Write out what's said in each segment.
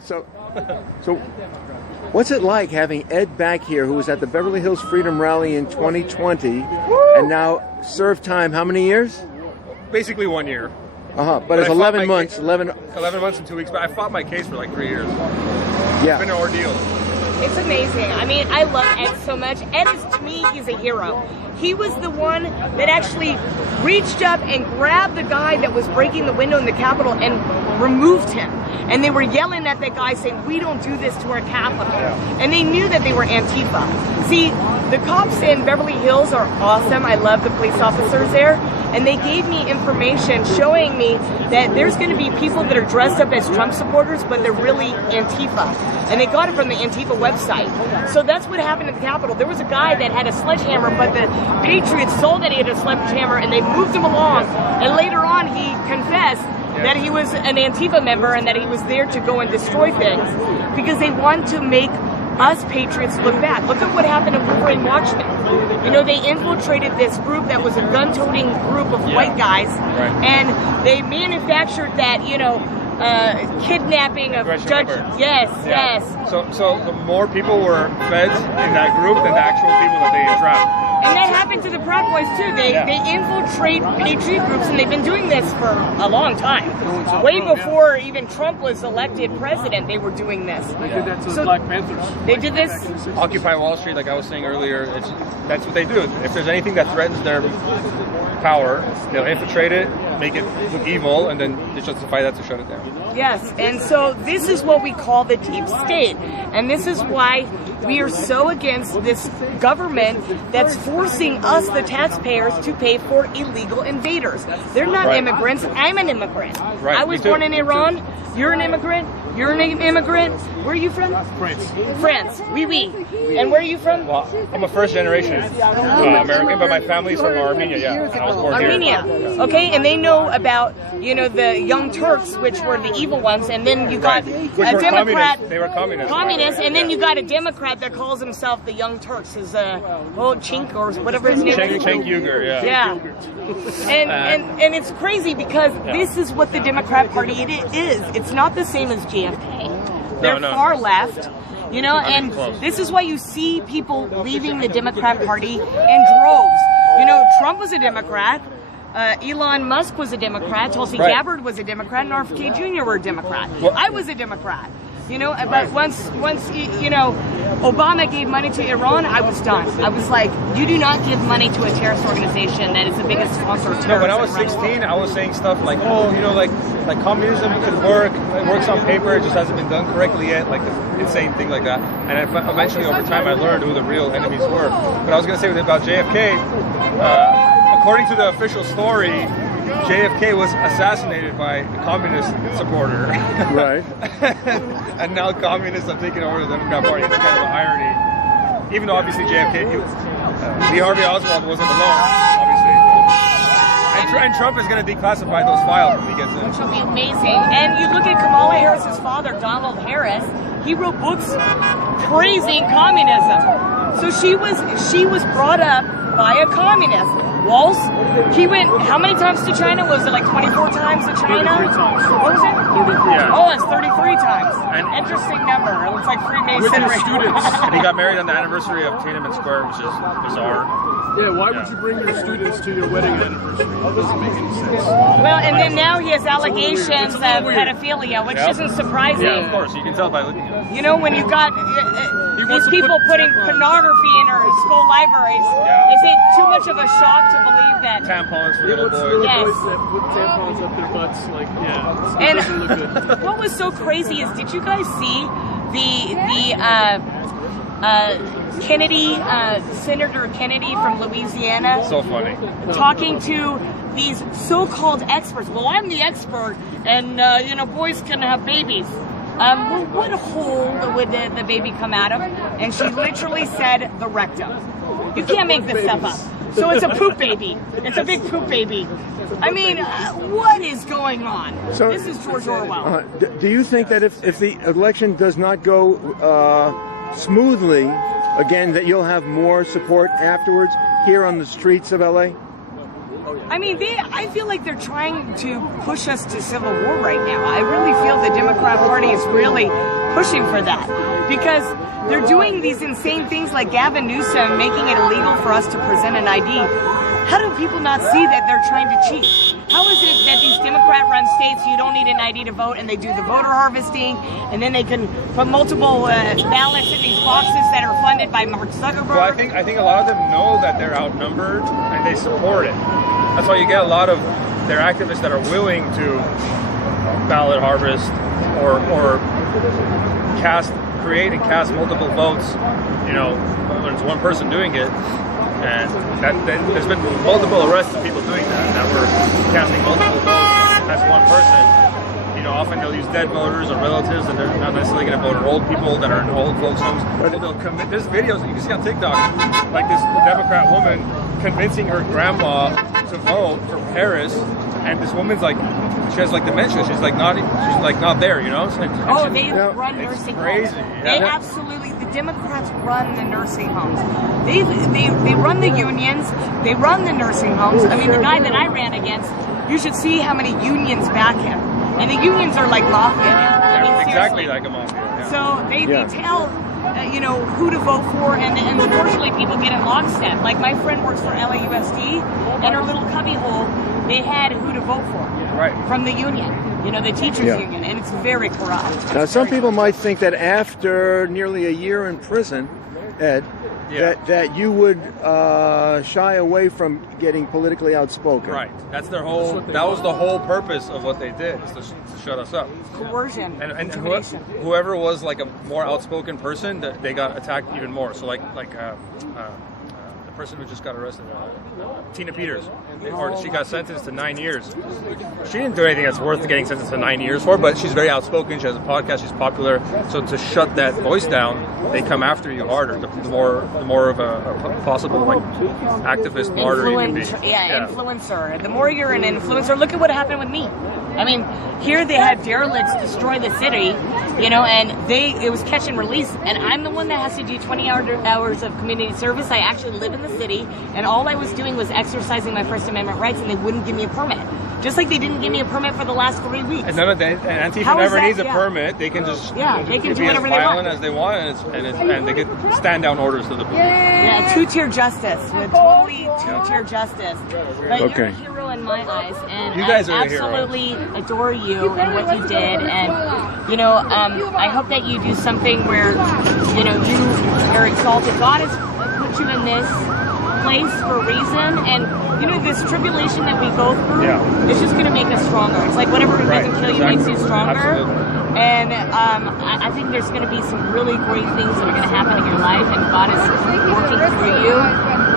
So what's it like having Ed back here, who was at the Beverly Hills Freedom Rally in 2020, and now served time, how many years? Basically 1 year. But it's 11 months. 11 months and 2 weeks, but I fought my case for like 3 years. Yeah. It's been an ordeal. It's amazing. I mean, I love Ed so much. Ed is, to me, he's a hero. He was the one that actually reached up and grabbed the guy that was breaking the window in the Capitol and removed him. And they were yelling at that guy saying, "We don't do this to our Capitol." And they knew that they were Antifa. See, the cops in Beverly Hills are awesome. I love the police officers there. And they gave me information showing me that there's going to be people that are dressed up as Trump supporters, but they're really Antifa. And they got it from the Antifa website. So that's what happened at the Capitol. There was a guy that had a sledgehammer, but the Patriots saw that he had a sledgehammer and they moved him along. And later on, he confessed that he was an Antifa member and that he was there to go and destroy things because they want to make us Patriots look bad. Look at what happened in Wolverine Watchmen. You know, they infiltrated this group that was a gun-toting group of white guys, and they manufactured that, you know, kidnapping of judges. Yes. So the more people were feds in that group than the actual people that they entrapped. And that happened to the Proud Boys too. They infiltrate patriot groups, and they've been doing this for a long time. Way before even Trump was elected president, they were doing this. They did that to the Black Panthers. They did this. Occupy Wall Street, like I was saying earlier, that's what they do. If there's anything that threatens their power, they'll infiltrate it, make it look evil, and then they justify that to shut it down. Yes, and so this is what we call the deep state. And this is why we are so against this government that's forcing us, the taxpayers, to pay for illegal invaders. They're not immigrants. I'm an immigrant. I was born in Iran. You're an immigrant. You're an immigrant. Where are you from? France. France. Oui. And where are you from? Well, I'm a first generation American, but my family's from Armenia, and I was born Armenia. here. Okay, and they know about, you know, the Young Turks, which were the evil ones, and then you got a Democrat. They were communists. And then you got a Democrat that calls himself the Young Turks, is Chink or whatever his name is. Cenk-Uygur, Yeah. And it's crazy because this is what the Democrat Party is. It's not the same as JFK. They're far left. You know, and this is why you see people leaving the Democrat Party in droves. You know, Trump was a Democrat. Elon Musk was a Democrat. Tulsi Gabbard was a Democrat. And RFK Jr. were a Democrat. I was a Democrat. You know, but once you know, Obama gave money to Iran, I was done. I was like, you do not give money to a terrorist organization that is the biggest sponsor of terrorism. No, when I was 16, I was saying stuff like, oh, you know, like communism could work. It works on paper. It just hasn't been done correctly yet. Like this insane thing like that. And eventually, over time, I learned who the real enemies were. But I was going to say about JFK. According to the official story, JFK was assassinated by a communist supporter. Right. And now communists have taken over the Democrat Party. It's kind of an irony. Even though obviously JFK, Lee Harvey Oswald wasn't alone, obviously. And Trump is going to declassify those files when he gets in. Which will be amazing. And you look at Kamala Harris's father, Donald Harris. He wrote books praising communism. So she was brought up by a communist. Walls, he went how many times to China? Was it like 24 times to China? 33 times. What was it? 33. Yeah. Oh, it's 33 times. An interesting number. It looks like Freemasonry. With his students. And he got married on the anniversary of Tiananmen Square, which is bizarre. Yeah, why would you bring your students to your wedding anniversary? It doesn't make any sense. Well, and then now he has allegations of pedophilia, which isn't surprising. Yeah, of course. You can tell by looking at it. You know, when you've got these people putting pornography in our school libraries, is it too much of a shock to believe that? Tampons for little boys. Yes. That put tampons up their butts, like, it And doesn't look good. what was so crazy is, did you guys see the Kennedy, Senator Kennedy from Louisiana? So funny. Talking to these so-called experts. Well, I'm the expert, and you know, boys can have babies. Well, what hole would the baby come out of? And she literally said the rectum. You can't make this stuff up. So it's a poop baby. It's a big poop baby. I mean, what is going on? So, this is George Orwell. Do you think that if the election does not go smoothly, again, that you'll have more support afterwards here on the streets of LA? I mean, I feel like they're trying to push us to civil war right now. I really feel the Democrat Party is really pushing for that, because they're doing these insane things like Gavin Newsom making it illegal for us to present an ID. How do people not see that they're trying to cheat? How is it that these Democrat-run states, you don't need an ID to vote, and they do the voter harvesting, and then they can put multiple ballots in these boxes that are funded by Mark Zuckerberg? Well, I think a lot of them know that they're outnumbered and they support it. That's why you get a lot of their activists that are willing to ballot harvest or create and cast multiple votes. You know, when it's one person doing it. And there's been multiple arrests of people doing that were casting multiple votes as one person. You know, often they'll use dead voters or relatives, and they're not necessarily going to vote, or old people that are in old folks' homes. They'll commit. There's videos that you can see on TikTok, like this Democrat woman convincing her grandma to vote for Paris, and this woman's like, she has like dementia. She's like not there, you know. And they run nursing crazy. homes. Yeah. They absolutely. The Democrats run the nursing homes. They run the unions. They run the nursing homes. I mean, the guy that I ran against, you should see how many unions back him, and the unions are like mafia now. I mean, exactly like a mafia. Yeah. So they tell. You know, who to vote for, and unfortunately people get in lockstep. Like my friend works for LAUSD, and her little cubbyhole, they had who to vote for from the union, you know, the teachers union, and it's very corrupt. Now, some people might think that after nearly a year in prison, Ed, that you would shy away from getting politically outspoken. Right. That's their whole. That was the whole purpose of what they did, is to shut us up. Coercion. And whoever was like a more outspoken person, they got attacked even more. So like the person who just got arrested, Tina Peters, she got sentenced to 9 years. She didn't do anything that's worth getting sentenced to 9 years for, but she's very outspoken. She has a podcast. She's popular. So to shut that voice down, they come after you harder. The more of a possible like activist martyr you can be. Influencer. The more you're an influencer, look at what happened with me. I mean, here they had derelicts destroy the city, you know, and it was catch and release, and I'm the one that has to do 20 hours of community service. I actually live in the city, and all I was doing was exercising my First Amendment rights, and they wouldn't give me a permit. Just like they didn't give me a permit for the last 3 weeks. And Antifa never needs a permit. They can just they can do whatever as they violent want as they want, and they get stand down orders to the police. Yeah, two-tier justice, with totally two-tier justice. But you're a hero in my eyes, and you guys I are absolutely adore you and what you did, and you know, I hope that you do something where you know you are exalted. God has put you in this place for a reason, and you know this tribulation that we go through is just going to make us stronger. It's like whatever doesn't kill you makes you stronger. Absolutely. And I think there's going to be some really great things that are going to happen in your life, and God is working through you.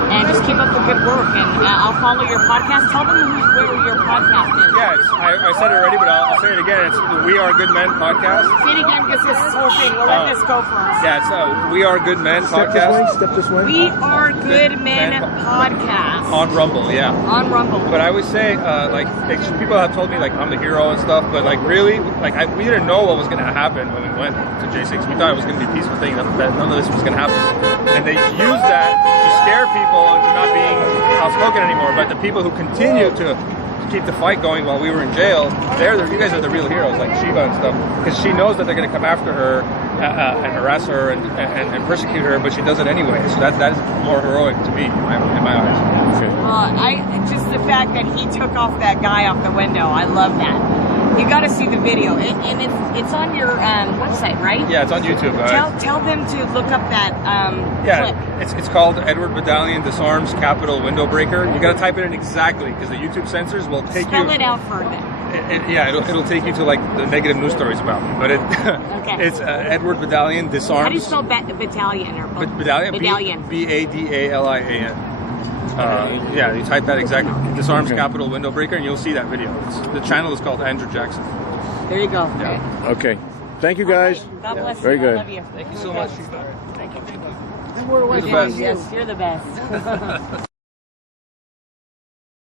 And just keep up the good work, and I'll follow your podcast. Tell them where your podcast is. Yeah, I said it already, but I'll say it again. It's the We Are Good Men podcast. Say it again, because this whole thing, we'll let this go first. Yeah, it's We Are Good Men podcast. Step this way. We Are Good Men podcast. On Rumble, yeah. On Rumble. But I would say, people have told me, like, I'm the hero and stuff, but, like, really, like, we didn't know what was going to happen when we went to J6. We thought it was going to be a peaceful thing, that none of this was going to happen. And they used that to scare people into not being outspoken anymore. But the people who continue to keep the fight going while we were in jail, you guys are the real heroes, like Shiva and stuff, because she knows that they're going to come after her and harass her and persecute her, but she does it anyway. So that is more heroic to me in my eyes. Well, just the fact that he took off that guy off the window, I love that. You got to see the video, and it's on your website, right? Yeah, it's on YouTube. Tell them to look up that clip. It's called Edward Battalion Disarms Capitol Window Breaker. You got to type it in exactly, because the YouTube censors will take Spell it out further. It'll take you to like the negative news stories about me, but it's Edward Battalion Disarms. How do you spell battalion or Battalion? Badalian. You type that exactly. Disarms Capitol Window Breaker, and you'll see that video. The channel is called Andrew Jackson. There you go. Yeah. Okay. Thank you, guys. God bless you. Very good. I love you. Thank you so much. Thank you. You're the best. Yes, you're the best.